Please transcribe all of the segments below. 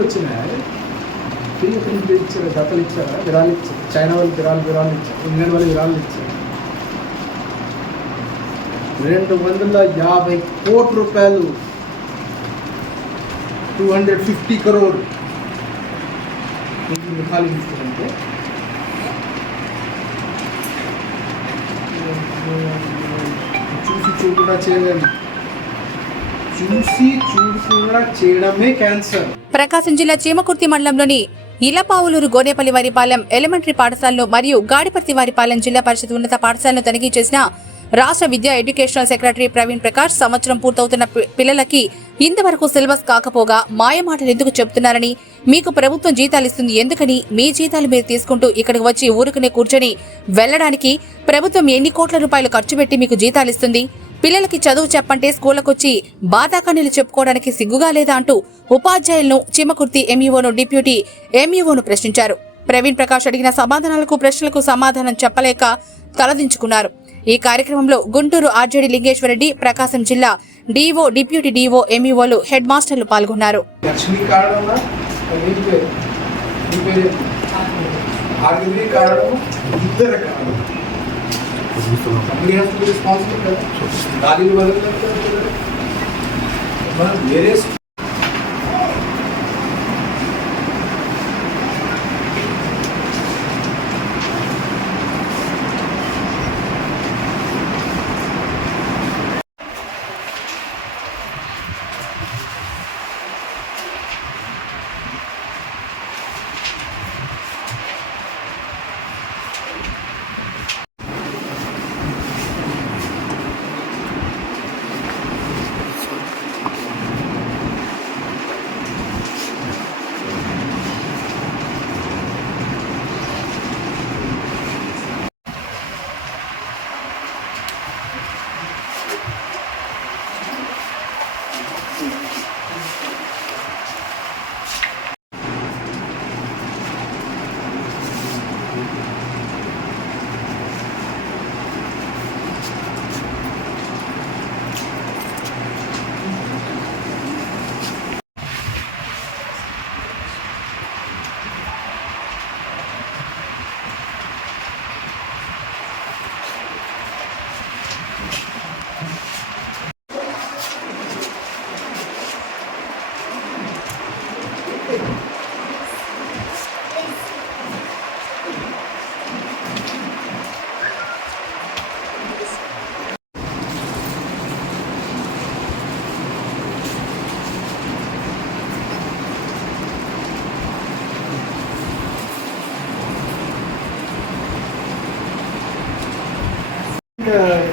వచ్చినాయి. ఫ్రీ ఎక్కడి ఇచ్చారు దత్తలు ఇచ్చారా? విరాలు ఇచ్చారు. చైనా వాళ్ళు విరాలు విరాలు ఇచ్చారు. ఇంగ్లాండ్ వాళ్ళు విరాళాలు ఇచ్చారు. రెండు వందల యాభై కోట్ల రూపాయలు. టూ హండ్రెడ్ ఫిఫ్టీ కరోడ్ ఇంటి ముఖాలు చూసి చూడకుండా చేయలేము. చూసి చూడకుండా చేయడమే క్యాన్సర్ ప్రకాశం జిల్లా చీమకుర్తి మండలంలోని ఇలపావులూరు గోనేపల్లి వారిపాలెం ఎలిమెంటరీ పాఠశాలలో మరియు గాడిపర్తి వారిపాలెం జిల్లా పరిషత్ ఉన్నత పాఠశాలను తనిఖీ చేసిన రాష్ట్ర విద్యా ఎడ్యుకేషనల్ సెక్రటరీ ప్రవీణ్ ప్రకాష్ సంవత్సరం పూర్తవుతున్న పిల్లలకి ఇంతవరకు సిలబస్ కాకపోగా మాయమాటలు ఎందుకు చెబుతున్నారని మీకు ప్రభుత్వం జీతాలు ఇస్తుంది ఎందుకని మీ జీతాలు మీరు తీసుకుంటూ ఇక్కడికి వచ్చి ఊరుకునే కూర్చొని వెళ్ళడానికి ప్రభుత్వం ఎన్ని కోట్ల రూపాయలు ఖర్చు పెట్టి మీకు జీతాలు ఇస్తుంది? పిల్లలకి చదువు చెప్పంటే స్కూళ్ళకొచ్చి బాధాకన్నీలు చెప్పుకోవడానికి సిగ్గుగా లేదా అంటూ ఉపాధ్యాయులను చిమకుర్తి ఎంఈఓను డిప్యూటీ ఎంఈఓను ప్రశ్నించారు. ప్రవీణ్ ప్రకాష్ అడిగిన సమాధానాలకు ప్రశ్నలకు సమాధానం చెప్పలేక తలదించుకున్నారు. ఈ కార్యక్రమంలో గుంటూరు ఆర్జేడి లింగేశ్వరరెడ్డి ప్రకాశం జిల్లా డిఓ డిప్యూటీ డిఓ ఎంఈఓలు హెడ్ మాస్టర్లు పాల్గొన్నారు. లక్ష్మీ కారణమా ఇద్దరు కారణం. मेरे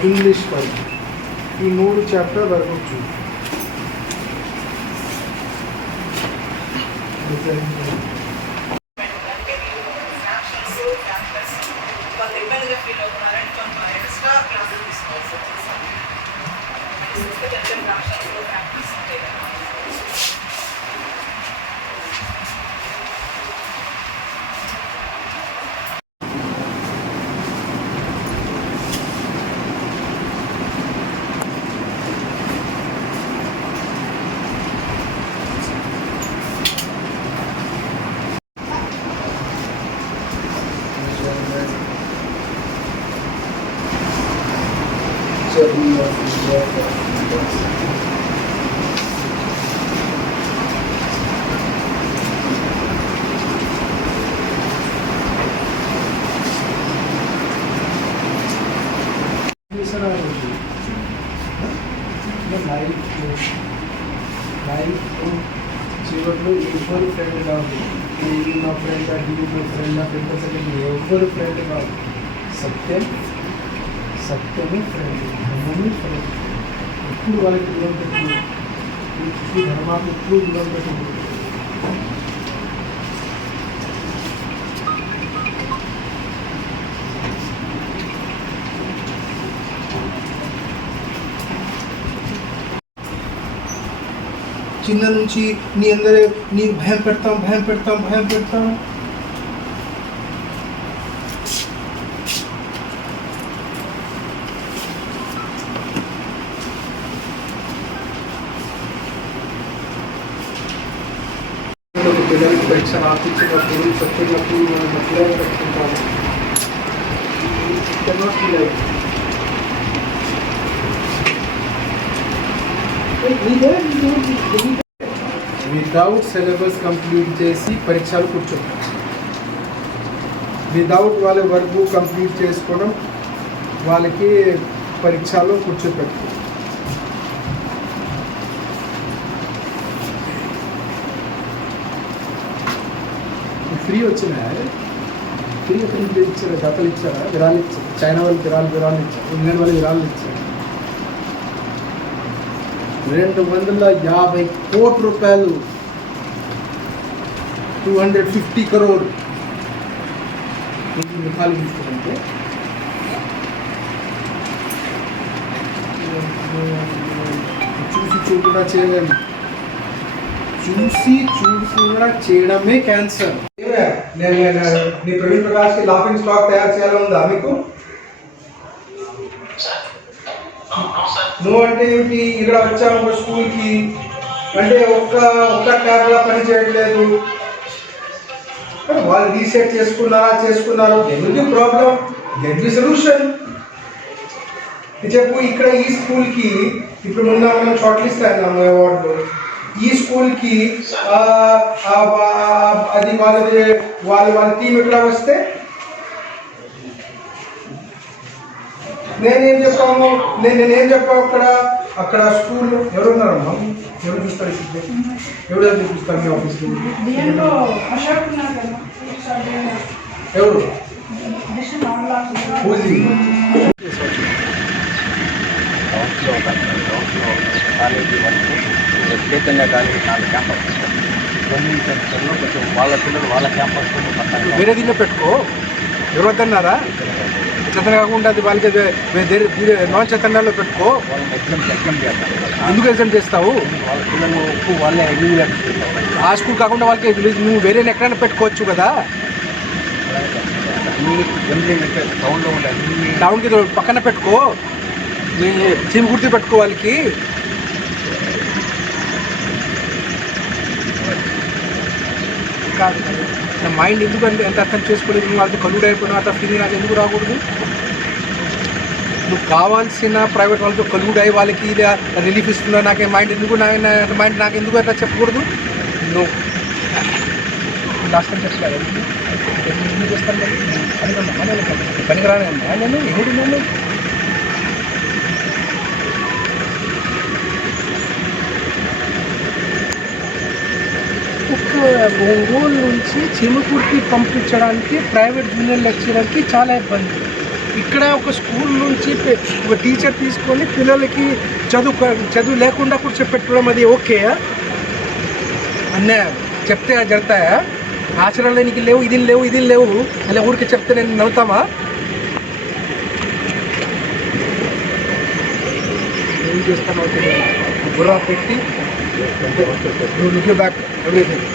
ఇంగ్లీష్ వరకు ఈ మూడు చాప్టర్ వరకు చూడు. వాళ్ళు లైఫ్ చివరిలో ఎవరు ఫ్రెండ్ కాదు నేను నా ఫ్రెండ్ డీ నా ఫ్రెండ్ నా ఫ్రెండ్ సెకండ్ ఎవరు ఫ్రెండ్ కాదు సత్యం సత్యమే ఫ్రెండ్ ధర్మమే ఫ్రెండ్ ఎప్పుడు వాళ్ళకి దూరం పెట్టింది ఈ సృష్టి ధర్మాన్ని ఎప్పుడు దూరం పెట్టింది చిన్న నుంచి నీ అందరే నీ భయం పెడతాం భయం పెడతాం భయం పెడతాం పరీక్ష రాపించినప్పుడు చెప్పినప్పుడు మనం అట్లే పెట్టుకుంటాము విదౌట్ సిలబస్ కంప్లీట్ చేసి పరీక్షలు కూర్చుంటాం విదౌట్ వాళ్ళ వర్క్ కంప్లీట్ చేసుకోవడం వాళ్ళకి పరీక్షలో కూర్చోపెట్టు ఫ్రీ వచ్చినాయి ఫ్రీ ఫ్రీ ఇచ్చారు డబ్బులు ఇచ్చారా? విరాలు ఇచ్చారు? చైనా వాళ్ళకి విరాలు విరాలు ఇచ్చారు? ఇంగ్లాండ్ వాళ్ళకి విరాలు ఇచ్చారు? రెండు వందల యాభై కోట్ల రూపాయలు. టూ హండ్రెడ్ ఫిఫ్టీ కరోడ్ ముఖాలు తీసుకుంటే చూసి చూడకుండా చేయలేము. చూసి చూడకుండా చేయడమే క్యాన్సర్ నేను నేను నీ ప్రవీణ్ ప్రకాష్కి లాఫింగ్ స్టాక్ తయారు చేయాలని ఉందా మీకు? నువ్వు అంటే ఏంటి ఇక్కడ వచ్చాము ఒక స్కూల్కి. అంటే ఒక్క ఒక్క ట్యాబ్లా పని చేయట్లేదు. వాళ్ళు రీసెట్ చేసుకున్నారా చేసుకున్నారు ఎందుకు ప్రాబ్లం గెట్ ది సొల్యూషన్ చెప్పు ఇక్కడ ఈ స్కూల్కి ఇప్పుడు మొన్న మనం షార్ట్ లిస్ట్ అయినాము అవార్డు ఈ స్కూల్కి ఆ, ఆ, అది వాళ్ళది వాళ్ళ వాళ్ళ టీం ఇక్కడ వస్తే నేనేం చెప్పాము నేను నేనేం చెప్పాము అక్కడ? అక్కడ స్కూల్ ఎవరు ఉన్నారమ్మా ఎవరు చూస్తారు ఇప్పుడు ఎవరు ఎవరు చూపిస్తారు మీ ఆఫీస్లో దీంట్లో ఎవరు? అడిషన్ ఆన్లైన్ పూజీ కాలేజీ వరకు చైతన్య కాలేజీ నాలుగు క్యాంపస్ కొన్ని సెంటర్లో కొంచెం వాళ్ళ పిల్లలు వాళ్ళ క్యాంపస్ వేరే దీనిలో పెట్టుకో. ఎవరు వద్దన్నారా చెత్తన కాకుండా అది వాళ్ళకి నాన్ చైతన్యాల్లో పెట్టుకో వాళ్ళని చేస్తారు ఎందుకు ఎగ్జామ్ చేస్తావు? వాళ్ళ పిల్లలు వాళ్ళే ఆ స్కూల్ కాకుండా వాళ్ళకి విలేజ్ నువ్వు వేరే ఎక్కడైనా పెట్టుకోవచ్చు కదా? టౌన్లో ఉండే టౌన్కి పక్కన పెట్టుకో. నీ చీమ గుర్తు పెట్టుకో వాళ్ళకి. కాదు. నా మైండ్ ఎందుకు అంటే ఎంత అర్థం చేసుకోలేదు? నువ్వు వాళ్ళతో కలుడు అయిపోయినా అంత ఫీలింగ్ నాకు ఎందుకు రాకూడదు? నువ్వు కావాల్సిన ప్రైవేట్ వాళ్ళతో కలుగుడు అయ్యి వాళ్ళకి ఇలా రిలీఫ్ ఇస్తున్నా నాకే మైండ్ ఎందుకు నా మైండ్ నాకు ఎందుకు అట్లా చెప్పకూడదు? నువ్వు లాస్ట్ టైం చెప్పలేదు ఎందుకు చేస్తాను పనికి పనికి నేను ఎవడు నేను ఒక ఒంగోలు నుంచి చిముకుర్తి పంపించడానికి ప్రైవేట్ జూనియర్ లెక్చరర్కి చాలా ఇబ్బంది. ఇక్కడ ఒక స్కూల్ నుంచి ఒక టీచర్ తీసుకొని పిల్లలకి చదువు చదువు లేకుండా కూడా చెప్పెట్టడం అది ఓకే? అన్నయ్య చెప్తే జరుగుతాయా? ఆచరణలో నీకు లేవు ఇది లేవు ఇది లేవు అలా ఊరికి చెప్తే నేను నవ్వుతామా? ఏం చేస్తాను బుర్రా పెట్టి to look back everything.